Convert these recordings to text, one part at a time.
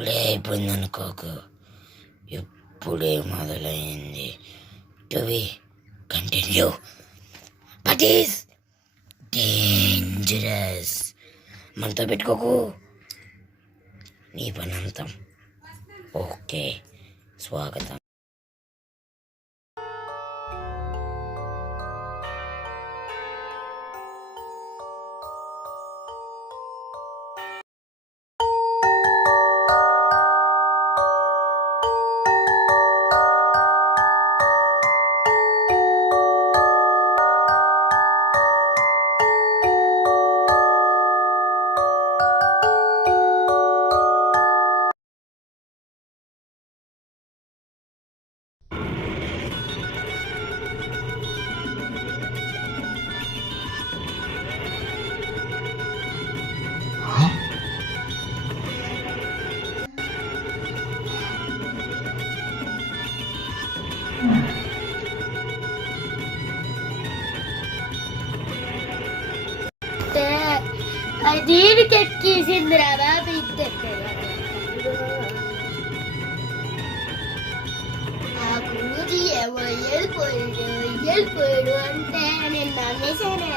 ఇప్పుడే అయిపోయింది అనుకోకు, ఇప్పుడే మొదలైంది. To be continue but is dangerous. మనతో పెట్టుకోకు, నీ పని అంతం. ఓకే, స్వాగతం. దీనికి ఎక్కేసిందిరా బాబు. ఆ గురుజీ ఎవరు వెళ్ళిపోయాడు అంటే నేను నమ్మేశాను.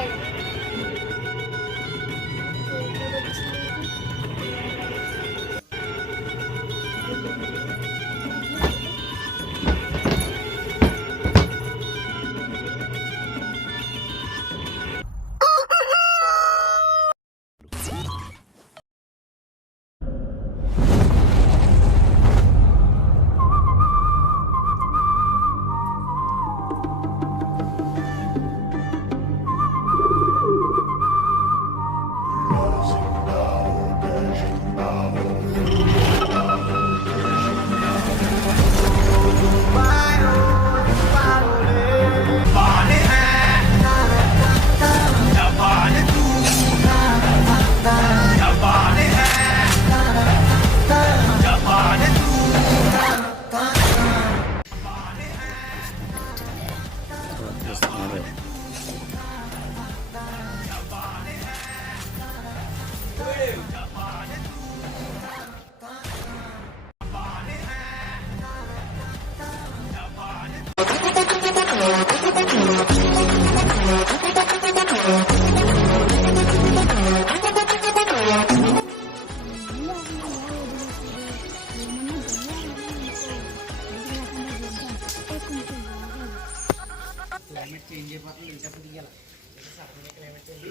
క్లైమేట్ చేంజ్ అయిపోతుంది. ఇంకెప్పుడు దిగాల క్లైమేట్ చేంజ్.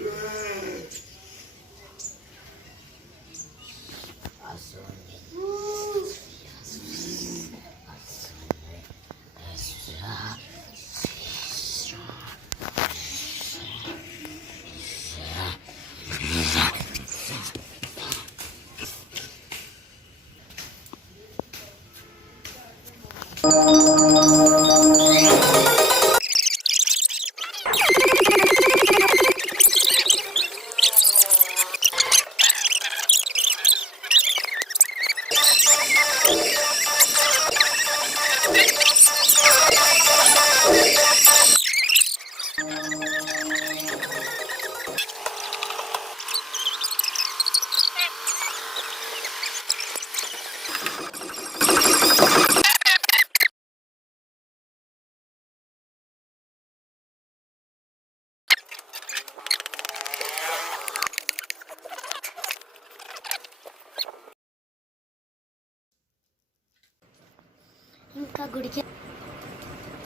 ఇంకా గుడికి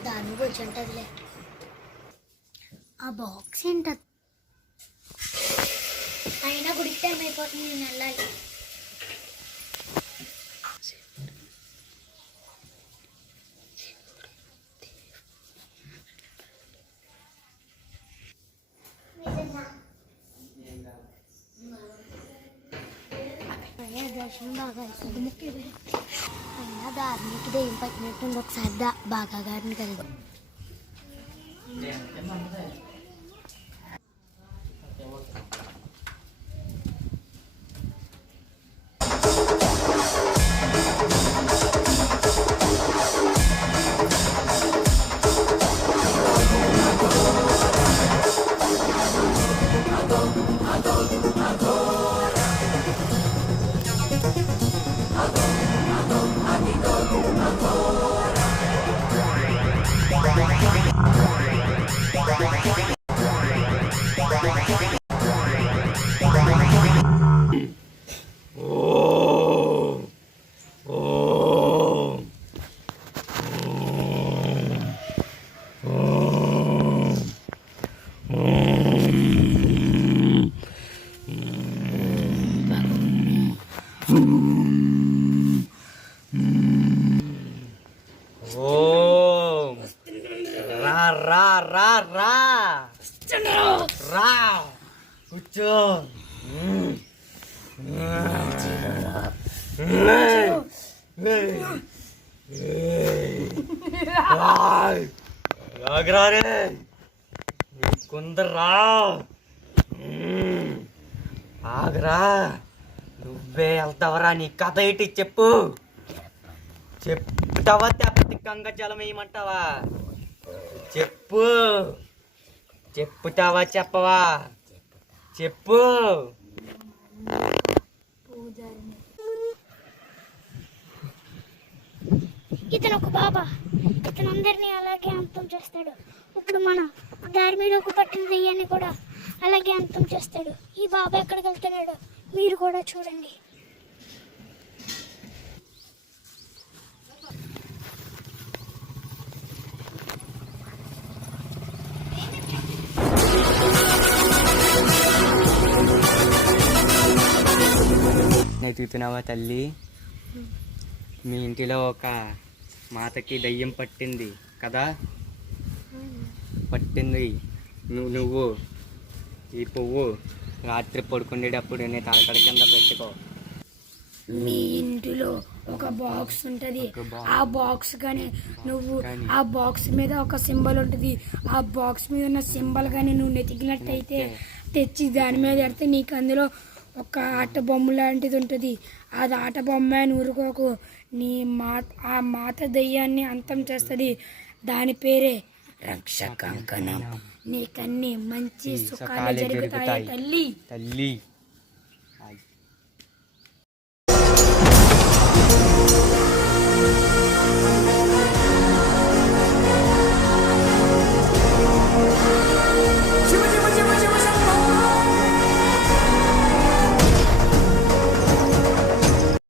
దాని గురించి ఉంటుందిలే. ఆ బాక్స్ ఏంటది? అయినా గుడికి టైం అయిపోతుంది, నేను వెళ్ళాలి. దర్శనం బాగా అవుతుంది. అయినా దారికి దేం పట్టినట్టుంది. ఒకసారి బాగా గారిని కలిగి Adore. ఓం రా రా రా రా రా కూర్చో. రాగరారే కొందరా ఆగరా. నువ్వే వెళ్తావరా, నీ కథ ఏంటి చెప్పు. చెప్తావా తెప్పటి గంగ జలం వేయమంటావా? చెప్పు. చెప్పుతావా చెప్పవా? చెప్పు. ఇతను ఒక బాబా, ఇతను అందరినీ అలాగే అంతం చేస్తాడు. ఇప్పుడు మన దారి మీద ఒక పట్టిన దెయ్యాన్ని కూడా అలాగే అంతం చేస్తాడు. ఈ బాబా ఎక్కడికి వెళ్తున్నాడు మీరు కూడా చూడండి. ఎత్తుతున్నావా తల్లి? మీ ఇంటిలో ఒక మాతకి దయ్యం పట్టింది కదా? పట్టింది. నువ్వు ఈ పువ్వు రాత్రి పడుకునేటప్పుడు నీ తలకడ కింద పెట్టుకో. మీ ఇంటిలో ఒక బాక్స్ ఉంటుంది. ఆ బాక్స్ కానీ నువ్వు ఆ బాక్స్ మీద ఒక సింబల్ ఉంటుంది. ఆ బాక్స్ మీద ఉన్న సింబల్ కానీ నువ్వు నెతికినట్టయితే తెచ్చి దాని మీద పెడితే నీకు అందులో ఒక ఆట బొమ్మ లాంటిది ఉంటుంది. అది ఆట బొమ్మ అని ఊరుకోకు. ఆ మాత దయ్యాన్ని అంతం చేస్తుంది. దాని పేరే రక్ష కంకణం. నీకన్నీ మంచి సుఖాలు జరుగుతాయి తల్లి. తల్లి